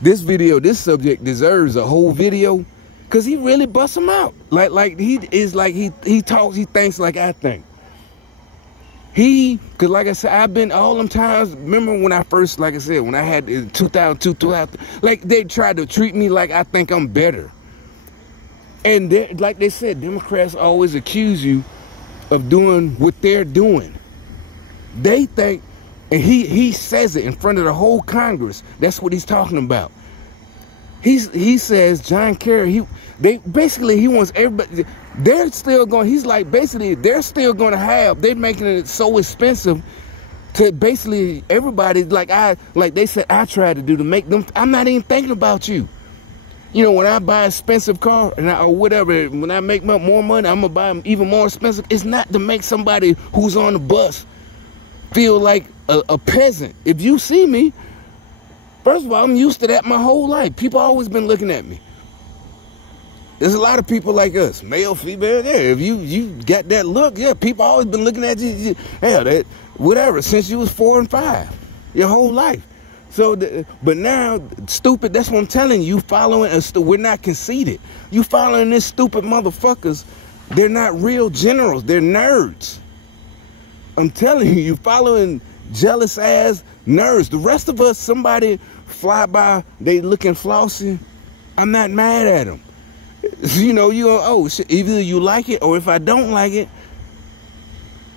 this video, this subject deserves a whole video, because he really busts him out. Like he talks, he thinks like I think. Because like I said, I've been all them times, remember when I first, like I said, when I had 2002, 2000, like they tried to treat me like I think I'm better. And like they said, Democrats always accuse you of doing what they're doing. They think, and he says it in front of the whole Congress. That's what he's talking about. He says, John Kerry, he wants everybody, they're still going, he's like, basically, they're still going to have, they're making it so expensive to basically everybody, like they said, I tried to do to make them, I'm not even thinking about you. You know, when I buy an expensive car or whatever, when I make more money, I'm going to buy them even more expensive. It's not to make somebody who's on the bus feel like a peasant. If you see me, first of all, I'm used to that my whole life. People always been looking at me. There's a lot of people like us, male, female. Yeah, if you got that look, yeah, people always been looking at you. Hell, that whatever, since you was 4 and 5, your whole life. So, but now, stupid, that's what I'm telling you. You following us, we're not conceited. You following this stupid motherfuckers. They're not real generals. They're nerds. I'm telling you, you following jealous ass nerds. The rest of us, somebody fly by, they looking flossy. I'm not mad at them. You know, oh, shit, either you like it, or if I don't like it,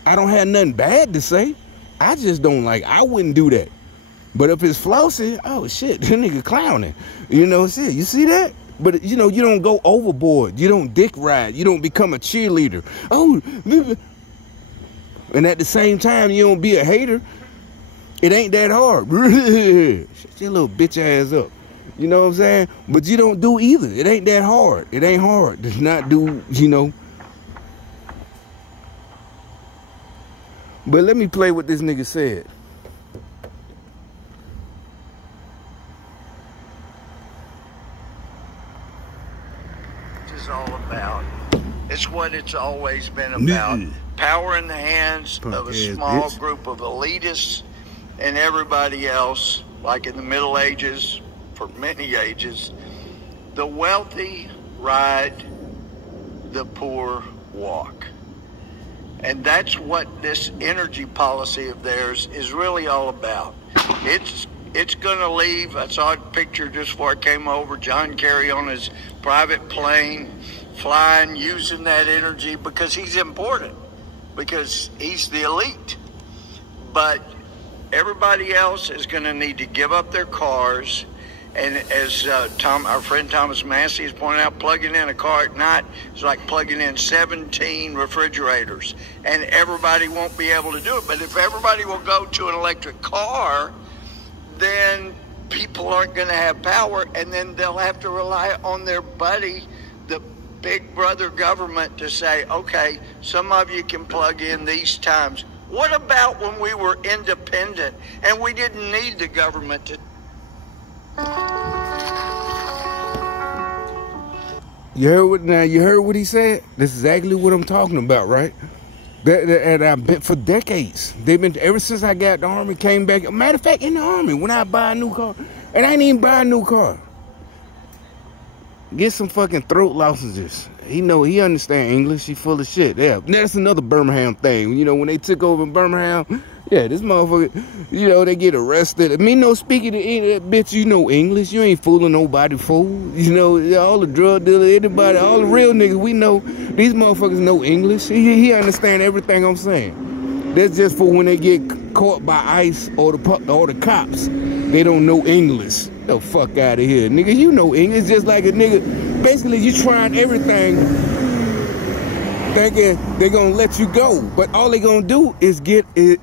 I don't have nothing bad to say. I just don't like it. I wouldn't do that. But if it's flossy, oh shit, that nigga clowning. You know, shit, you see that? But you know, you don't go overboard. You don't dick ride. You don't become a cheerleader. Oh, and at the same time, you don't be a hater. It ain't that hard. Shut your little bitch ass up. You know what I'm saying? But you don't do either. It ain't that hard. It ain't hard to not do, you know. But let me play what this nigga said. All about. It's what it's always been about. Power in the hands of a small group of elitists and everybody else, like in the Middle Ages, for many ages. The wealthy ride, the poor walk. And that's what this energy policy of theirs is really all about. It's going to leave. I saw a picture just before I came over, John Kerry on his private plane, flying, using that energy because he's important, because he's the elite. But everybody else is going to need to give up their cars. And as our friend Thomas Massey has pointed out, plugging in a car at night is like plugging in 17 refrigerators. And everybody won't be able to do it. But if everybody will go to an electric car, then people aren't going to have power, and then they'll have to rely on their buddy, the big brother government, to say, okay, some of you can plug in these times. What about when we were independent and we didn't need the government to... You heard what he said? That's exactly what I'm talking about, right? And I've been for decades. They've been, ever since I got the Army, came back. Matter of fact, in the Army, when I buy a new car, and I ain't even buy a new car. Get some fucking throat lozenges. He understand English. He full of shit. Yeah, that's another Birmingham thing. You know, when they took over Birmingham, yeah, this motherfucker, you know, they get arrested. I mean, no, speaking to English, bitch, you know English. You ain't fooling nobody, fool. You know, all the drug dealers, anybody, all the real niggas, we know, these motherfuckers know English. He understand everything I'm saying. That's just for when they get caught by ICE or the cops. They don't know English. The fuck out of here, nigga. You know English, just like a nigga. Basically, you trying everything, thinking they're gonna let you go, but all they gonna do is get a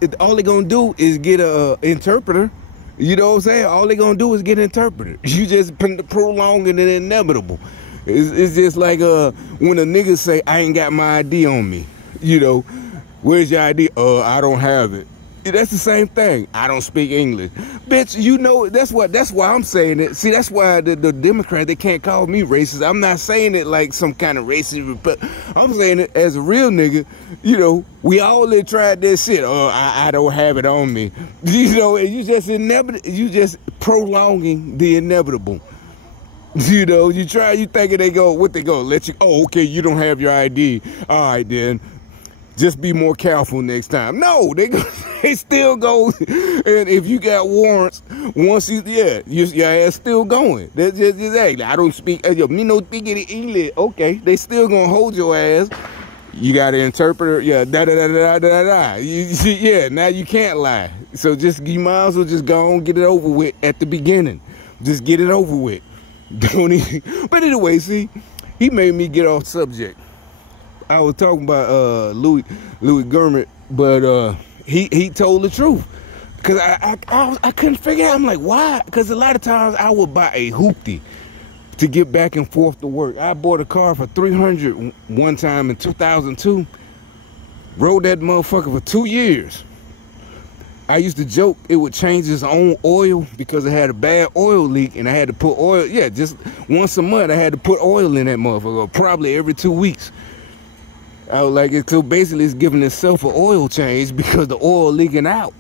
interpreter. You know what I'm saying? All they gonna do is get an interpreter. You just prolonging the inevitable. It's just like when a nigga say, I ain't got my ID on me. You know, where's your ID? I don't have it. That's the same thing. I don't speak English. Bitch, you know, that's why I'm saying it. See, that's why the Democrats, they can't call me racist. I'm not saying it like some kind of racist, but I'm saying it as a real nigga. You know, we all tried this shit. Oh, I don't have it on me. You know, and you just prolonging the inevitable. You know, you thinking they go let you, oh, okay, you don't have your ID. All right, then. Just be more careful next time. No, they still go. And if you got warrants, once your ass still going. That's just exactly. I don't speak, me no speak any English. Okay, they still gonna hold your ass. You got an interpreter, yeah, da-da-da-da-da-da-da. Yeah, now you can't lie. So you might as well just go on, get it over with at the beginning. Just get it over with. Don't even. But anyway, see, he made me get off subject. I was talking about Louis Gurman, but he told the truth. Cause I couldn't figure out. I'm like, why? Cause a lot of times I would buy a hoopty to get back and forth to work. I bought a car for $300 one time in 2002. Rode that motherfucker for 2 years. I used to joke it would change its own oil because it had a bad oil leak, and I had to put oil. Yeah, just once a month I had to put oil in that motherfucker, probably every 2 weeks. I was like, so basically it's giving itself an oil change because the oil leaking out.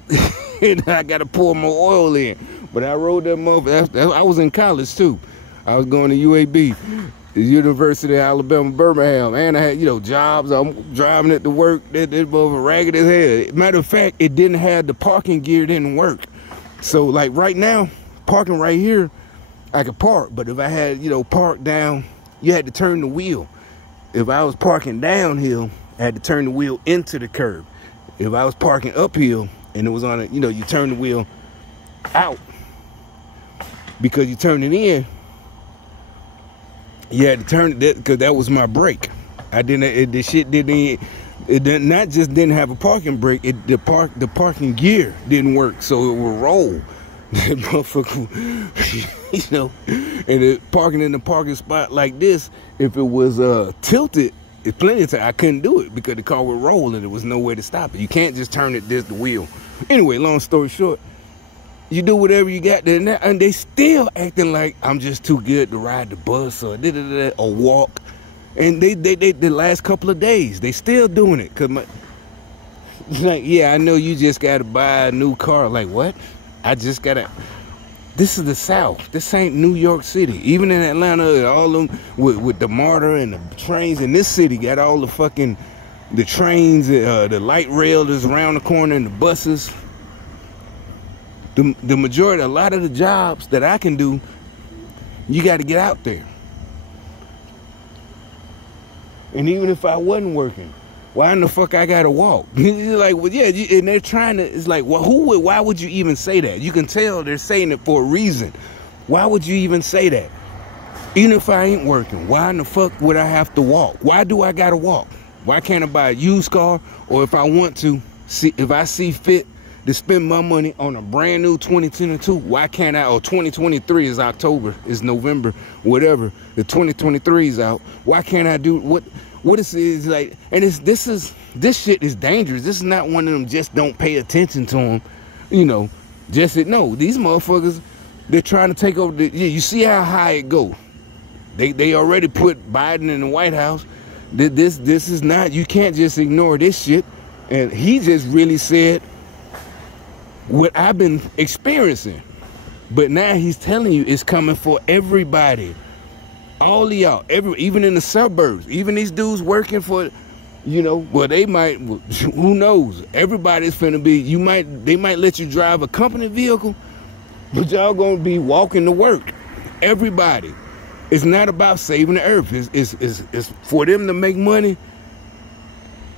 And I got to pour more oil in. But I rode that motherfucker. I was in college too. I was going to UAB, the University of Alabama, Birmingham. And I had, you know, jobs. I'm driving it to work. That motherfucker ragged as hell. Matter of fact, it didn't have the parking gear, didn't work. So like right now, parking right here, I could park. But if I had, you know, parked down, you had to turn the wheel. If I was parking downhill, I had to turn the wheel into the curb. If I was parking uphill and it was on a, you know, you turn the wheel out because you turn it in, you had to turn it because that was my brake. Not just didn't have a parking brake, the parking gear didn't work, so it would roll. That motherfucker, you know, and parking in the parking spot like this, if it was tilted, it's plenty of time I couldn't do it because the car would roll and there was no way to stop it. You can't just turn it the wheel. Anyway, long story short, you do whatever you got there, and they still acting like I'm just too good to ride the bus or walk. And they the last couple of days they still doing it because like, yeah, I know you just got to buy a new car. Like what? I just gotta. This is the South. This ain't New York City. Even in Atlanta, all them with the MARTA and the trains in this city got all the fucking trains, the light rail that's around the corner, and the buses. The majority, a lot of the jobs that I can do, you got to get out there. And even if I wasn't working, why in the fuck I gotta walk? Like, well, yeah, and they're trying to, it's like, well, why would you even say that? You can tell they're saying it for a reason. Why would you even say that? Even if I ain't working, why in the fuck would I have to walk? Why do I gotta walk? Why can't I buy a used car? Or if I want to, if I see fit to spend my money on a brand new 2022, why can't I, or 2023 is October, is November, whatever, the 2023 is out, why can't I do, what is like, and this shit is dangerous. This is not one of them just don't pay attention to them, you know, no, these motherfuckers, they're trying to take over you see how high it go. They already put Biden in the White House. This is not, you can't just ignore this shit. And he just really said what I've been experiencing. But now he's telling you it's coming for everybody. All of y'all, even in the suburbs, even these dudes working for, you know, well, they might, who knows? Everybody's finna be, they might let you drive a company vehicle, but y'all gonna be walking to work. Everybody. It's not about saving the earth. It's for them to make money.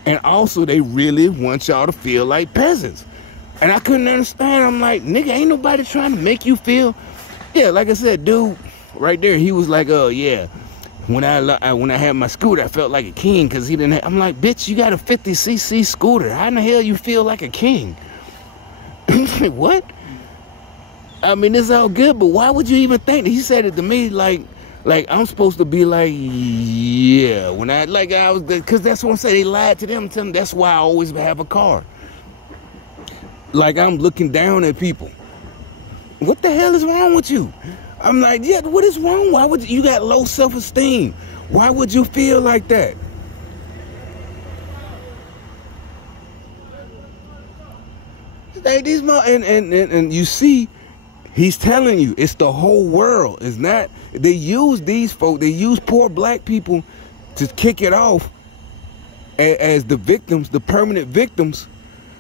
And also, they really want y'all to feel like peasants. And I couldn't understand. I'm like, nigga, ain't nobody trying to make you feel. Yeah, like I said, dude, right there, he was like, oh, yeah. When I had my scooter, I felt like a king because he didn't have. I'm like, bitch, you got a 50cc scooter. How in the hell you feel like a king? Like, what? I mean, it's all good, but why would you even think that? He said it to me like I'm supposed to be like, yeah. When I was, because that's what I'm saying. They lied to them, tell them that's why I always have a car. like I'm looking down at people. What the hell is wrong with you? I'm like, yeah, what is wrong? Why would you got low self-esteem? Why would you feel like that? Like these and you see, he's telling you it's the whole world. It's not. They use these folk. They use poor black people to kick it off as the victims, the permanent victims.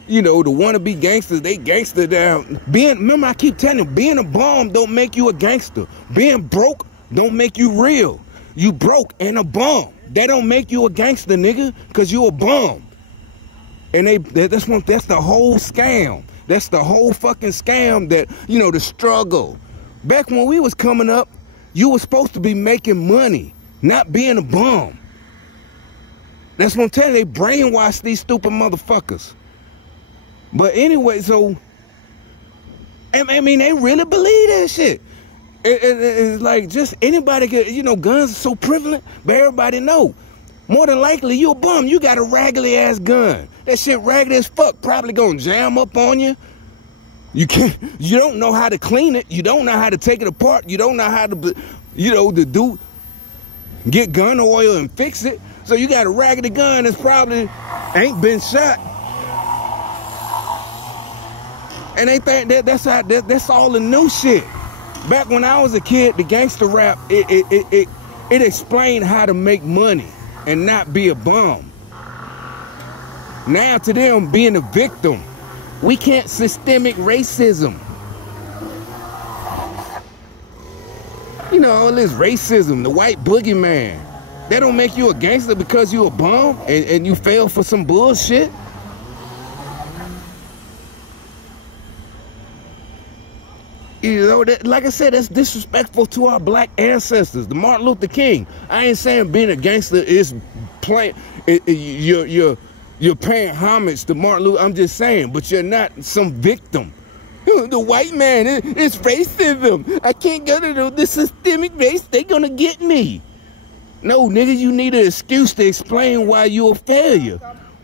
You know, the wannabe gangsters. They gangster down. Remember, I keep telling you, being a bum don't make you a gangster. Being broke don't make you real. You broke and a bum. That don't make you a gangster, nigga, cause you a bum. And that's the whole scam. That's the whole fucking scam that, you know, the struggle. Back when we was coming up, you were supposed to be making money, not being a bum. That's what I'm telling you. They brainwash these stupid motherfuckers. But anyway, so, I mean, they really believe that shit. It's like just anybody can, you know, guns are so prevalent, but everybody know. More than likely, you a bum. You got a raggedy ass gun. That shit raggedy as fuck. Probably gonna jam up on you. You don't know how to clean it. You don't know how to take it apart. You don't know how to, you know, get gun oil and fix it. So you got a raggedy gun that's probably ain't been shot. And they think that's all the new shit. Back when I was a kid, the gangster rap, it explained how to make money and not be a bum. Now to them, being a victim, we can't systemic racism. You know, all this racism, the white boogeyman. That don't make you a gangster because you a bum and you fell for some bullshit. You know, like I said, that's disrespectful to our black ancestors. The Martin Luther King. I ain't saying being a gangster is you're paying homage to Martin Luther. I'm just saying, but you're not some victim. The white man, it's racism. I can't go to the systemic race. They gonna get me. No, nigga, you need an excuse to explain why you're a failure.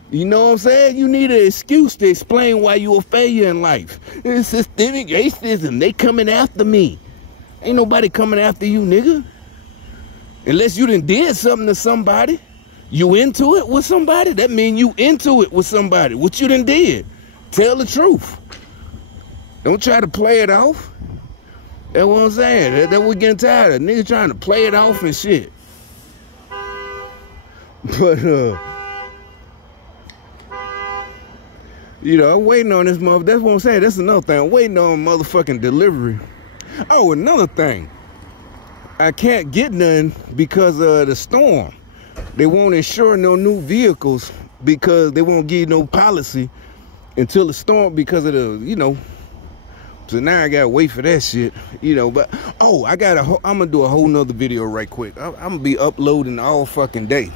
You know what I'm saying? You need an excuse to explain why you a failure in life. It's systemic racism. They coming after me. Ain't nobody coming after you, nigga. Unless you done did something to somebody. You into it with somebody? That mean you into it with somebody. What you done did. Tell the truth. Don't try to play it off. That's what I'm saying. That we getting tired of. Niggas trying to play it off and shit. But, you know, I'm waiting on this motherfucker. That's what I'm saying. That's another thing. I'm waiting on motherfucking delivery. Oh, another thing. I can't get none because of the storm. They won't insure no new vehicles because they won't give you no policy until the storm because of the, you know. So now I gotta wait for that shit, you know. But, oh, I'm gonna do a whole nother video right quick. I'm gonna be uploading all fucking day.